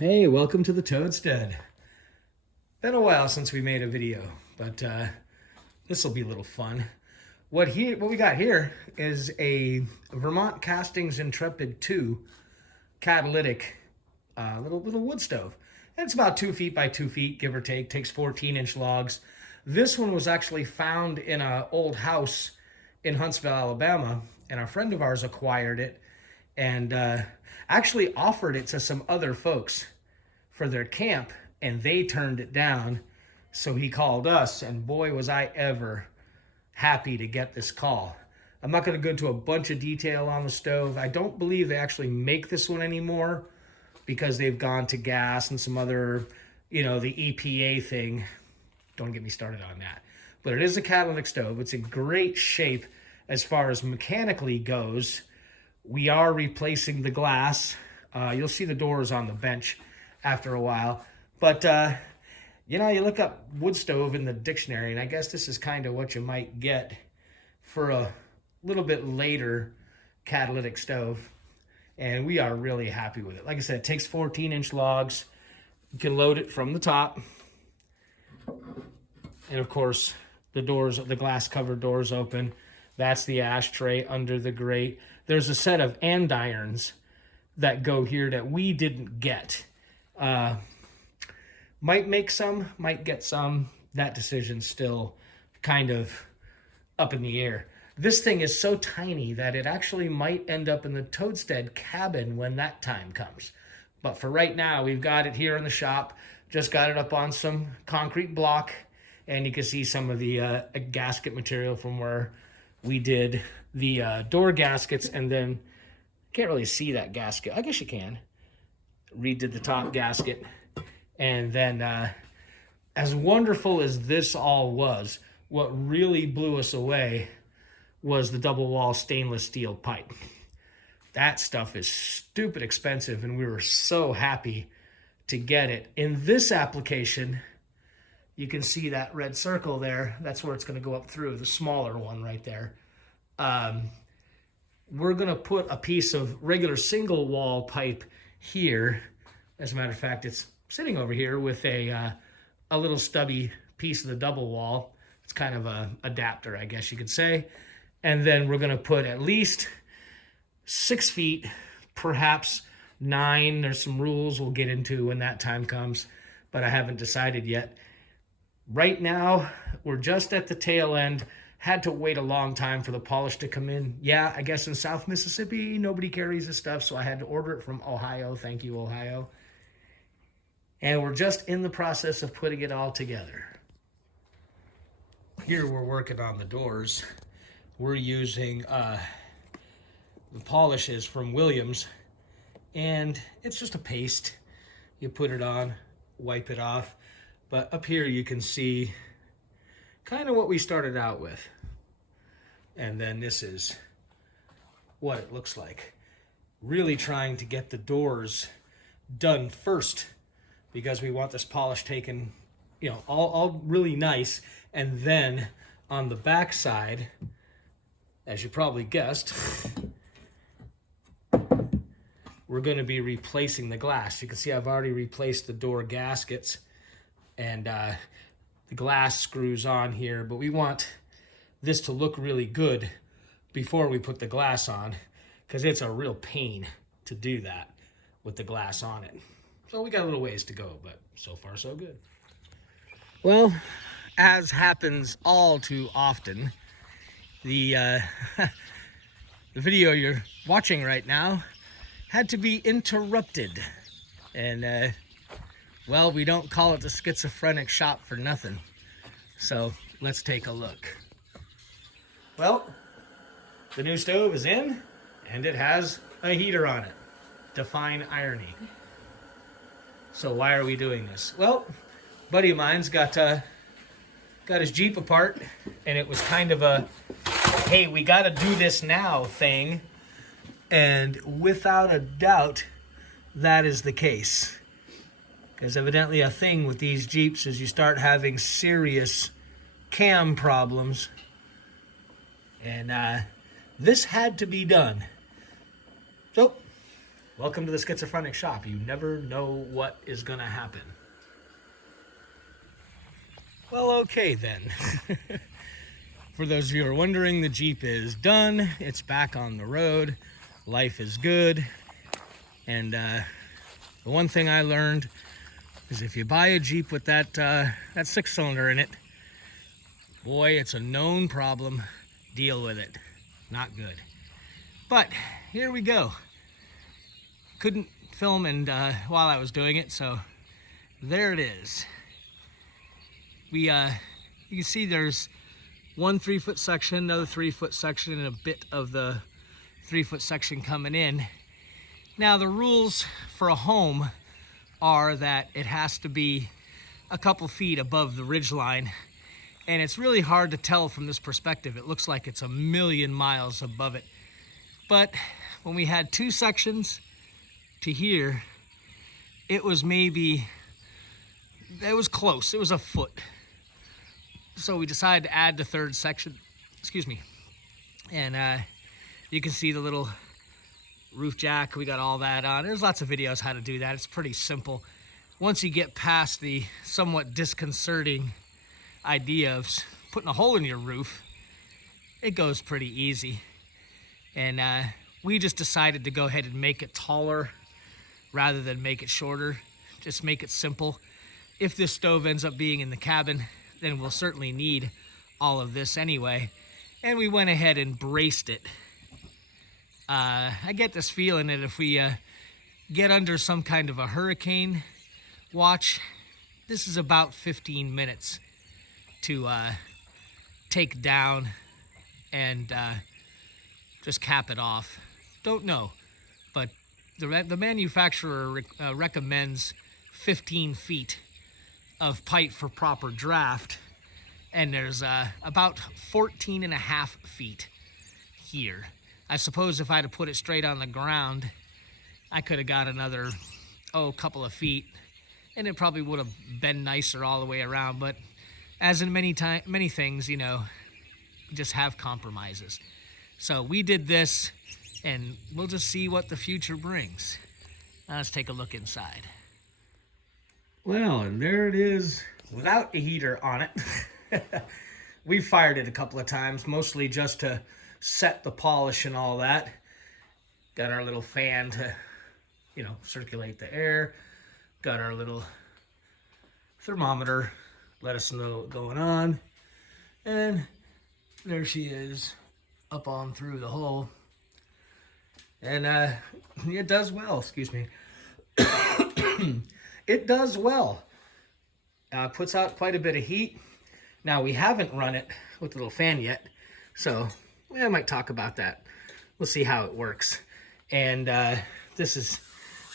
Hey, welcome to the Toadstead. Been a while since we made a video, but this will be a little fun. What we got here is a Vermont Castings Intrepid 2 catalytic little wood stove. And it's about 2 feet by 2 feet, give or take. Takes 14-inch logs. This one was actually found in an old house in Huntsville, Alabama, and a friend of ours acquired it and actually offered it to some other folks for their camp, and they turned it down. So he called us, and boy, was I ever happy to get this call. I'm not going to go into a bunch of detail on the stove. I don't believe they actually make this one anymore because they've gone to gas and some other, the EPA thing. Don't get me started on that. But it is a catalytic stove. It's in great shape as far as mechanically goes. We are replacing the glass. You'll see the doors on the bench after a while. But, you look up wood stove in the dictionary, and I guess this is kind of what you might get for a little bit later catalytic stove. And we are really happy with it. Like I said, it takes 14-inch logs. You can load it from the top. And, of course, the glass-covered doors open. That's the ashtray under the grate. There's a set of andirons that go here that we didn't get. Might make some, might get some. That decision's still kind of up in the air. This thing is so tiny that it actually might end up in the Toadstead cabin when that time comes. But for right now, we've got it here in the shop. Just got it up on some concrete block. And you can see some of the gasket material from where we did the door gaskets. And then, can't really see that gasket. I guess you can. Redid the top gasket. And then, as wonderful as this all was, what really blew us away was the double wall stainless steel pipe. That stuff is stupid expensive, and we were so happy to get it. In this application, you can see that red circle there. That's where it's going to go up through, the smaller one right there. We're going to put a piece of regular single wall pipe here. As a matter of fact, it's sitting over here with a little stubby piece of the double wall. It's kind of a adapter, I guess you could say. And then we're going to put at least 6 feet, perhaps 9. There's some rules we'll get into when that time comes, but I haven't decided yet. Right now, we're just at the tail end. Had to wait a long time for the polish to come in. Yeah, I guess in South Mississippi, nobody carries this stuff, so I had to order it from Ohio. Thank you, Ohio. And we're just in the process of putting it all together. Here we're working on the doors. We're using the polishes from Williams, and it's just a paste. You put it on, wipe it off. But up here you can see kind of what we started out with. And then this is what it looks like. Really trying to get the doors done first because we want this polish taken, all really nice. And then on the back side, as you probably guessed, we're going to be replacing the glass. You can see I've already replaced the door gaskets and the glass screws on here, but we want this to look really good before we put the glass on because it's a real pain to do that with the glass on it. So we got a little ways to go, but so far so good. Well, as happens all too often, the the video you're watching right now had to be interrupted. And, well, we don't call it the Schizophrenic shop for nothing. So let's take a look. Well, the new stove is in, and it has a heater on it. Define irony. So why are we doing this? Well, a buddy of mine's got his Jeep apart, and it was kind of a, hey, we got to do this now thing. And without a doubt, that is the case. Because evidently a thing with these Jeeps is you start having serious cam problems. And this had to be done. So Welcome to the Schizophrenic shop. You never know what is going to happen. Well, okay then. For those of you who are wondering, the Jeep is done. It's back on the road. Life is good. And the one thing I learned is if you buy a Jeep with that 6-cylinder in it, boy, it's a known problem. Deal with it. Not good. But here we go. Couldn't film while I was doing it, so there it is. You can see there's one 3-foot section, another 3-foot section, and a bit of the 3-foot section coming in. Now the rules for a home are that it has to be a couple feet above the ridge line, and it's really hard to tell from this perspective. It looks like it's a million miles above it. But when we had 2 sections to here, it was close. It was a foot. So we decided to add the 3rd section, and you can see the little roof jack. We got all that on. There's lots of videos how to do that. It's pretty simple. Once you get past the somewhat disconcerting idea of putting a hole in your roof, it goes pretty easy. And we just decided to go ahead and make it taller rather than make it shorter. Just make it simple. If this stove ends up being in the cabin, then we'll certainly need all of this anyway. And we went ahead and braced it. I get this feeling that if we get under some kind of a hurricane watch, this is about 15 minutes to take down and just cap it off. Don't know, but the manufacturer recommends 15 feet of pipe for proper draft, and there's about 14 and a half feet here. I suppose if I'd have put it straight on the ground, I could have got another couple of feet, and it probably would have been nicer all the way around. But as in many things, you know, just have compromises. So we did this, and we'll just see what the future brings. Now let's take a look inside. Well, and there it is without a heater on it. We fired it a couple of times, mostly just to set the polish and all that. Got our little fan to, you know, circulate the air. Got our little thermometer, let us know what's going on. And there she is, up on through the hole. And it does well, excuse me. It does well. Puts out quite a bit of heat. Now, we haven't run it with the little fan yet, so I might talk about that. We'll see how it works. And this is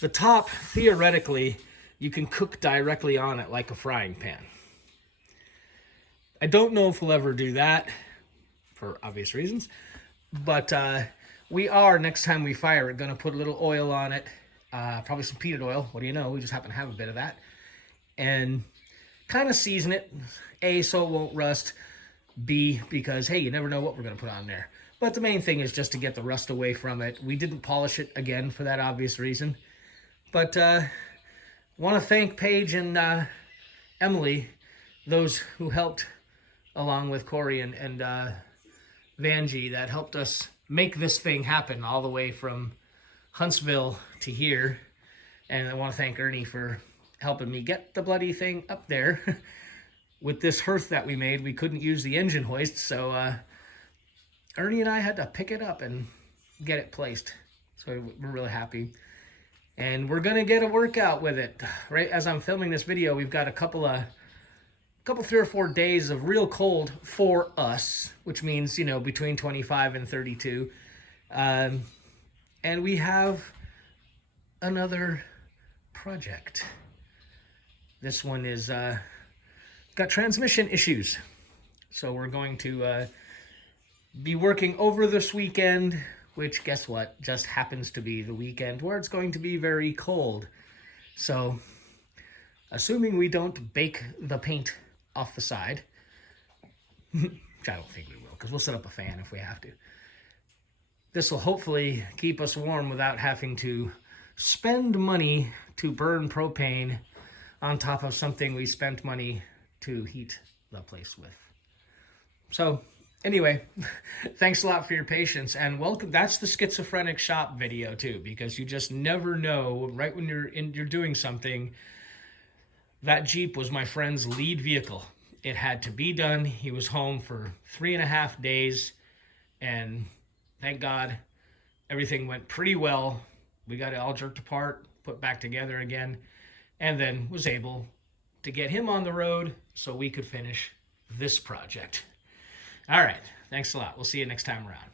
the top. Theoretically, you can cook directly on it like a frying pan. I don't know if we'll ever do that for obvious reasons, but we are, next time we fire it, going to put a little oil on it, probably some peanut oil. What do you know? We just happen to have a bit of that. And kind of season it, A, so it won't rust, B, because, hey, you never know what we're going to put on there. But the main thing is just to get the rust away from it. We didn't polish it, again, for that obvious reason. But want to thank Paige and Emily, those who helped, along with Corey and Vanjie, that helped us make this thing happen all the way from Huntsville to here. And I want to thank Ernie for helping me get the bloody thing up there. With this hearth that we made, we couldn't use the engine hoist, so Ernie and I had to pick it up and get it placed. So we're really happy. And we're going to get a workout with it. Right as I'm filming this video, we've got a couple 3 or 4 days of real cold for us, which means, you know, between 25 and 32. And we have another project. This one is got transmission issues. So we're going to be working over this weekend, which, guess what, just happens to be the weekend where it's going to be very cold. So, assuming we don't bake the paint off the side, which I don't think we will, because we'll set up a fan if we have to. This will hopefully keep us warm without having to spend money to burn propane on top of something we spent money to heat the place with. So anyway, thanks a lot for your patience, and welcome. That's the Schizophrenic shop video too, because you just never know. Right when you're doing something, that Jeep was my friend's lead vehicle. It had to be done. He was home for 3.5 days, and thank God everything went pretty well. We got it all jerked apart, put back together again, and then was able to get him on the road so we could finish this project. All right, thanks a lot. We'll see you next time around.